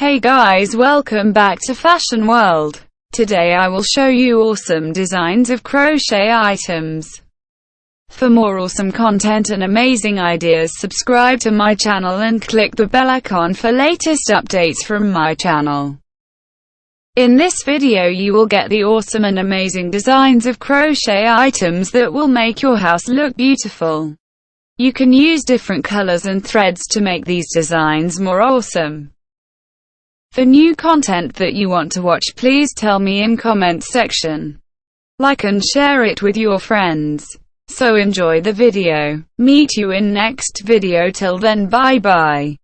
Hey guys, welcome back to Fashion World. Today I will show you awesome designs of crochet items. For more awesome content and amazing ideas, subscribe to my channel and click the bell icon for latest updates from my channel. In this video you will get the awesome and amazing designs of crochet items that will make your house look beautiful. You can use different colors and threads to make these designs more awesome. For new content that you want to watch, please tell me in comment section. Like and share it with your friends. So enjoy the video. Meet you in next video. Till then, bye bye.